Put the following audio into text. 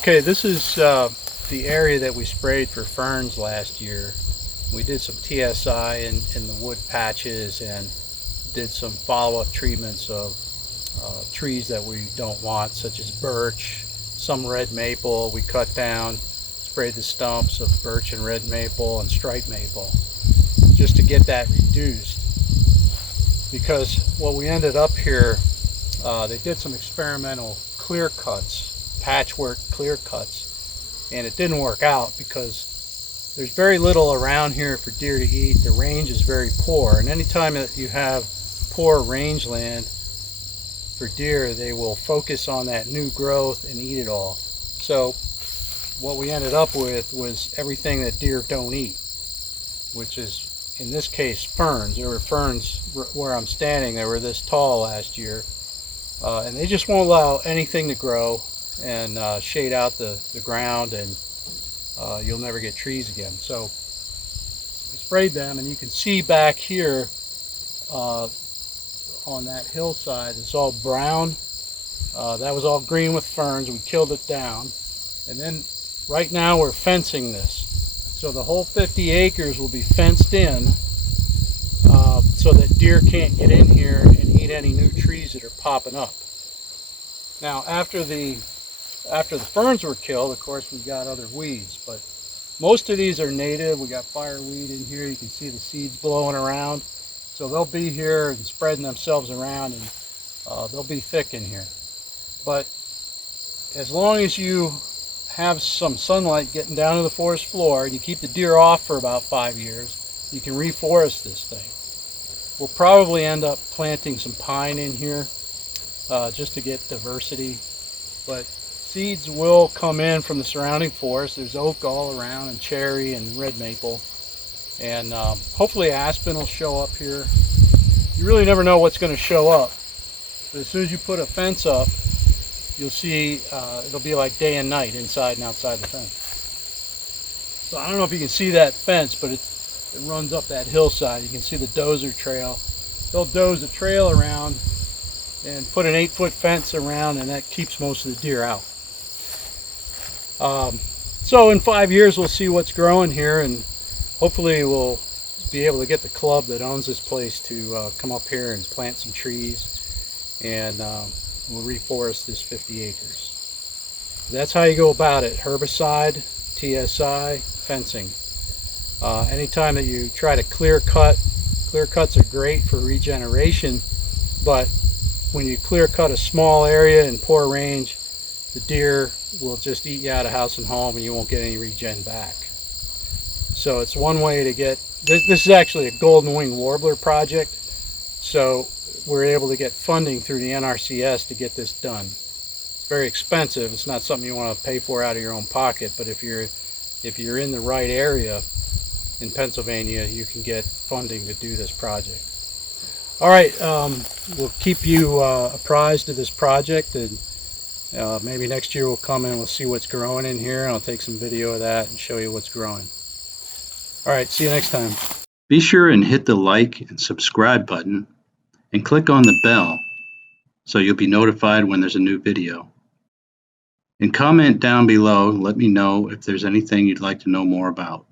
Okay, this is the area that we sprayed for ferns last year. We did some TSI in the wood patches and did some follow-up treatments of trees that we don't want, such as birch, some red maple we cut down, sprayed the stumps of birch and red maple and striped maple just to get that reduced. Because what we ended up here, they did some experimental clear cuts, patchwork clear cuts, and it didn't work out because there's very little around here for deer to eat. The range is very poor, and anytime that you have poor rangeland for deer, they will focus on that new growth and eat it all. So what we ended up with was everything that deer don't eat, which is in this case ferns. There were ferns where I'm standing. They were this tall last year, and they just won't allow anything to grow and shade out the ground, and you'll never get trees again. So we sprayed them, and you can see back here on that hillside, it's all brown. That was all green with ferns. We killed it down, and then right now we're fencing this. So the whole 50 acres will be fenced in so that deer can't get in here and eat any new trees that are popping up. Now after the ferns were killed, of course, we got other weeds, but most of these are native. We got fireweed in here. You can see the seeds blowing around. So they'll be here and spreading themselves around, and they'll be thick in here. But as long as you have some sunlight getting down to the forest floor and you keep the deer off for about 5 years, you can reforest this thing. We'll probably end up planting some pine in here just to get diversity, but seeds will come in from the surrounding forest. There's oak all around, and cherry and red maple, and hopefully aspen will show up here. You really never know what's going to show up, but as soon as you put a fence up, you'll see it'll be like day and night inside and outside the fence. So I don't know if you can see that fence, but it runs up that hillside. You can see the dozer trail. They'll doze the trail around and put an 8-foot fence around, and that keeps most of the deer out. So in 5 years we'll see what's growing here, and hopefully we'll be able to get the club that owns this place to come up here and plant some trees, and we'll reforest this 50 acres. That's how you go about it: herbicide, TSI, fencing. Anytime that you try to clear cuts are great for regeneration, but when you clear cut a small area in poor range, the deer will just eat you out of house and home, and you won't get any regen back. So it's one way to get this is actually a golden wing warbler project, so we're able to get funding through the NRCS to get this done. It's very expensive. It's not something you want to pay for out of your own pocket, but if you're in the right area in Pennsylvania, you can get funding to do this project. All right, we'll keep you apprised of this project, and maybe next year we'll come in and we'll see what's growing in here, and I'll take some video of that and show you what's growing. All right, see you next time. Be sure and hit the like and subscribe button and click on the bell so you'll be notified when there's a new video. And comment down below and let me know if there's anything you'd like to know more about.